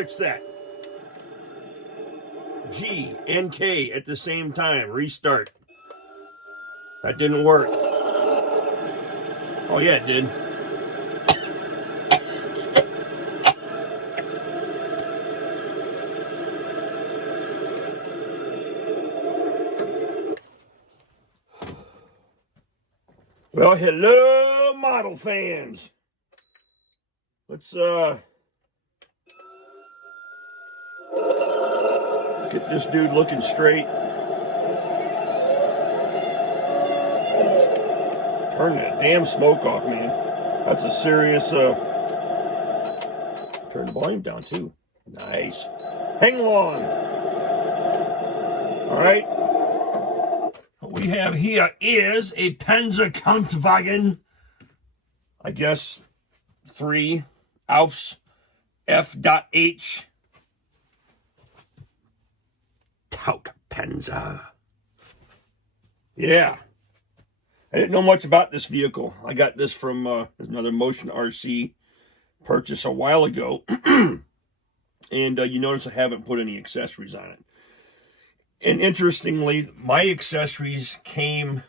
fix that. G and K at the same time. Restart. That didn't work. Oh yeah, it did. Well, hello, model fans. Let's get this dude looking straight. Turn that damn smoke off, man. That's a serious turn the volume down too. Nice. Hang along. All right. What we have here is a Panzer Countwagen, I guess 3 Ausf.H Tauch Panzer. Yeah. I didn't know much about this vehicle. I got this from another Motion RC purchase a while ago. And you notice I haven't put any accessories on it. And interestingly, my accessories came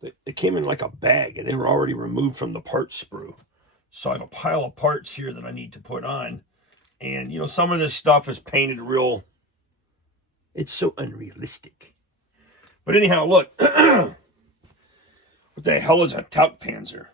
in like a bag, and they were already removed from the parts sprue. So I have a pile of parts here that I need to put on. And, you know, some of this stuff is painted real. It's so unrealistic. But anyhow, look. What the hell is a Tauch Panzer?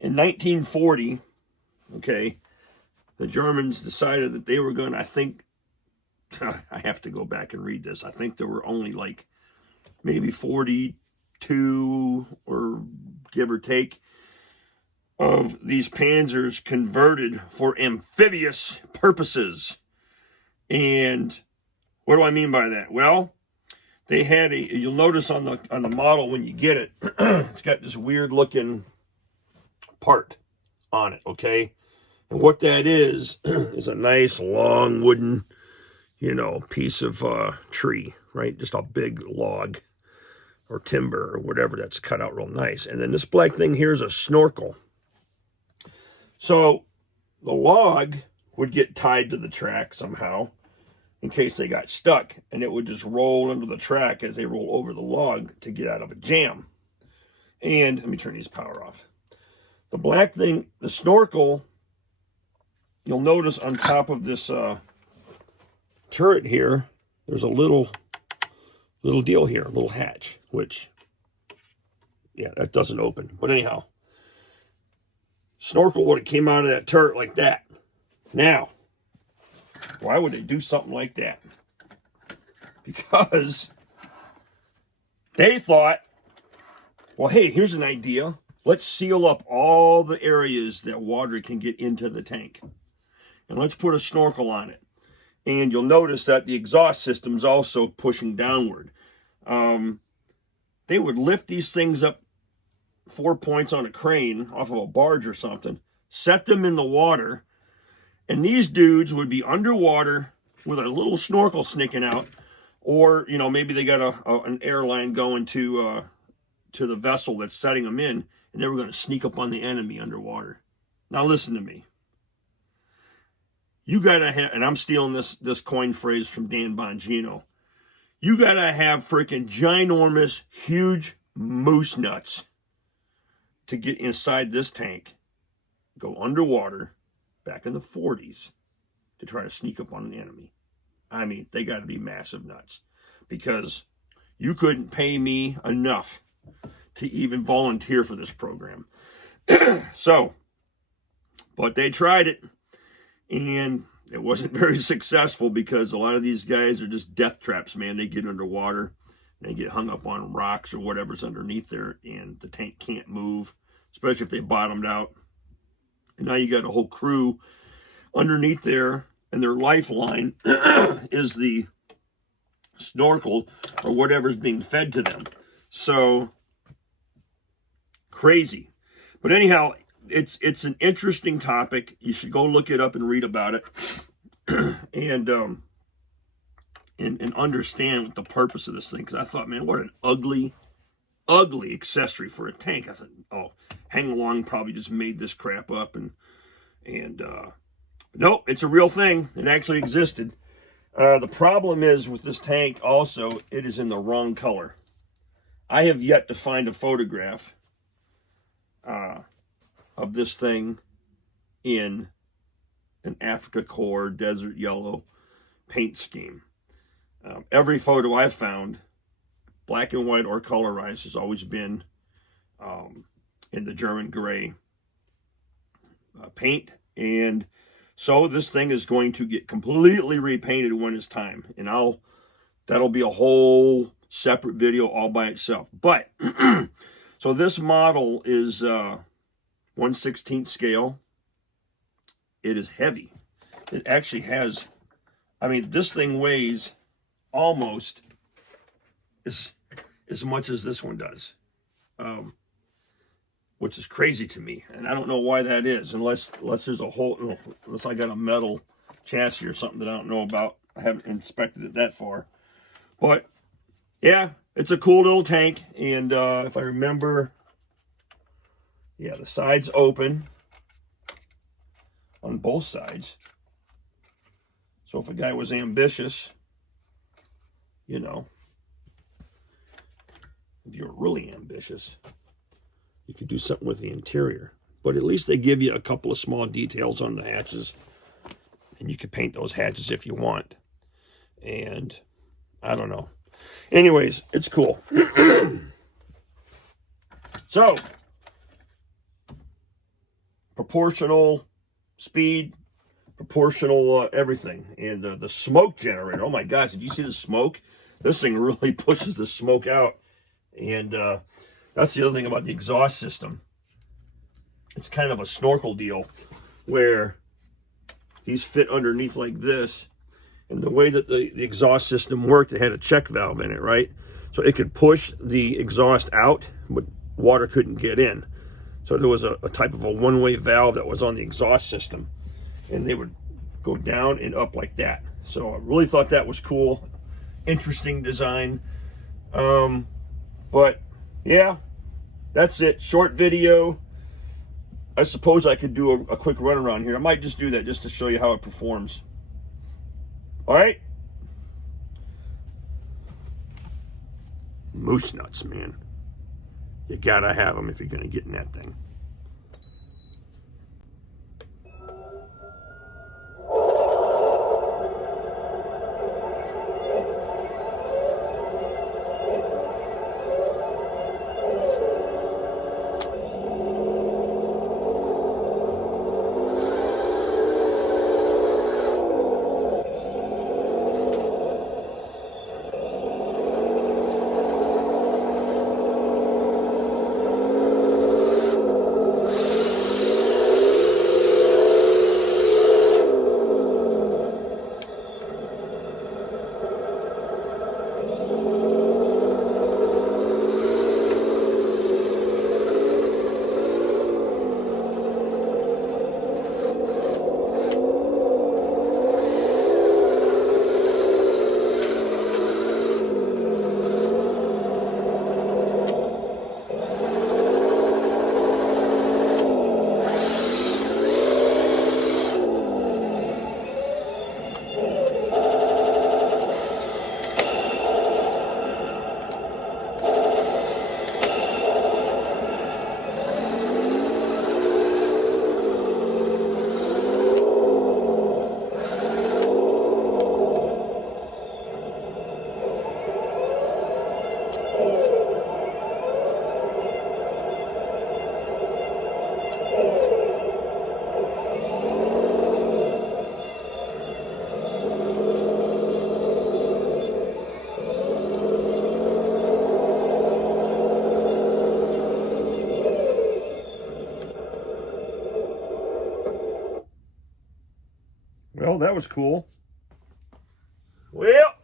In 1940, okay, the Germans decided that they were going to, I think, I have to go back and read this. I think there were only like maybe 42 or give or take of these Panzers converted for amphibious purposes. And what do I mean by that? Well, they had you'll notice on the model when you get it, it's got this weird looking part on it, okay? And what that is a nice long wooden, you know, piece of tree, right? Just a big log or timber or whatever that's cut out real nice. And then this black thing here is a snorkel. So the log would get tied to the track somehow in case they got stuck, and it would just roll under the track as they roll over the log to get out of a jam. And let me turn these power off. The black thing, the snorkel, you'll notice on top of this turret here, there's a little deal here, a little hatch, which, yeah, that doesn't open. But anyhow, snorkel would have came out of that turret like that. Now, why would they do something like that? Because they thought, well, hey, here's an idea. Let's seal up all the areas that water can get into the tank. And let's put a snorkel on it. And you'll notice that the exhaust system is also pushing downward. They would lift these things up 4 points on a crane off of a barge or something, set them in the water, and these dudes would be underwater with a little snorkel sneaking out, or, you know, maybe they got an airline going to the vessel that's setting them in, and they were going to sneak up on the enemy underwater. Now listen to me. You got to have, and I'm stealing this coin phrase from Dan Bongino, you got to have freaking ginormous, huge moose nuts to get inside this tank, go underwater, back in the 40s, to try to sneak up on an enemy. I mean, they got to be massive nuts, because you couldn't pay me enough to even volunteer for this program. So, but they tried it, and it wasn't very successful, because a lot of these guys are just death traps, man. They get underwater, they get hung up on rocks or whatever's underneath there, and the tank can't move, especially if they bottomed out. And now you got a whole crew underneath there, and their lifeline is the snorkel or whatever's being fed to them. So, crazy. But anyhow, it's an interesting topic. You should go look it up and read about it, and understand what the purpose of this thing. Because I thought, man, what an ugly accessory for a tank. I thought, oh, Heng probably just made this crap up and Nope, it's a real thing. It actually existed. The problem is with this tank also, it is in the wrong color. I have yet to find a photograph of this thing in an Africa Core desert yellow paint scheme. Every photo I've found, black and white or colorized, has always been in the German gray paint. And so this thing is going to get completely repainted when it's time. And that'll be a whole separate video all by itself. But, so this model is 1/16 scale. It is heavy. It actually has, I mean, this thing weighs almost as much as this one does. Which is crazy to me, and I don't know why that is, unless there's a whole, unless I got a metal chassis or something that I don't know about. I haven't inspected it that far, but yeah, it's a cool little tank. And if I remember, yeah, the sides open on both sides. So if a guy was ambitious, you know, if you're really ambitious, you could do something with the interior. But at least they give you a couple of small details on the hatches. And you can paint those hatches if you want. And I don't know. Anyways, it's cool. So, proportional speed, proportional everything. And the smoke generator. Oh my gosh, did you see the smoke? This thing really pushes the smoke out. And that's the other thing about the exhaust system. It's kind of a snorkel deal where these fit underneath like this. And the way that the exhaust system worked, it had a check valve in it, right? So it could push the exhaust out, but water couldn't get in. So there was a type of a one-way valve that was on the exhaust system. And they would go down and up like that. So I really thought that was cool. Interesting design. But yeah, that's it. Short video. I suppose I could do a quick run around here. I might just do that just to show you how it performs. All right. Moose nuts, man. You gotta have them if you're gonna get in that thing. Well, that was cool. Well,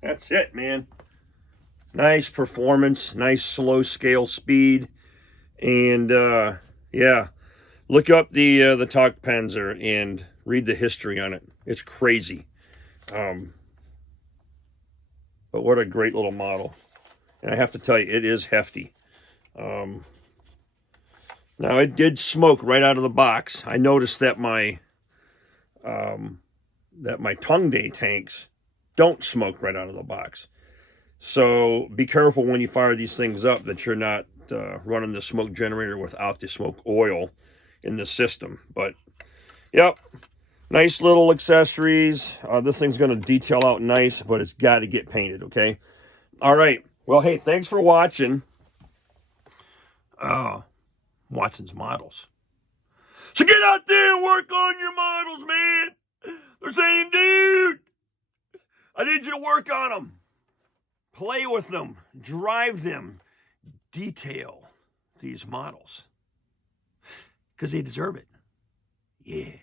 that's it, man. Nice performance, nice slow scale speed. And yeah, look up the Tauch Panzer and read the history on it. It's crazy. But what a great little model. And I have to tell you, it is hefty. Now, it did smoke right out of the box. I noticed that my Tongue Day tanks don't smoke right out of the box. So be careful when you fire these things up that you're not running the smoke generator without the smoke oil in the system. But, yep, nice little accessories. This thing's going to detail out nice, but it's got to get painted, okay? All right. Well, hey, thanks for watching. Watson's models. So get out there and work on your models, man. They're saying, dude, I need you to work on them. Play with them. Drive them. Detail these models. Because they deserve it. Yeah.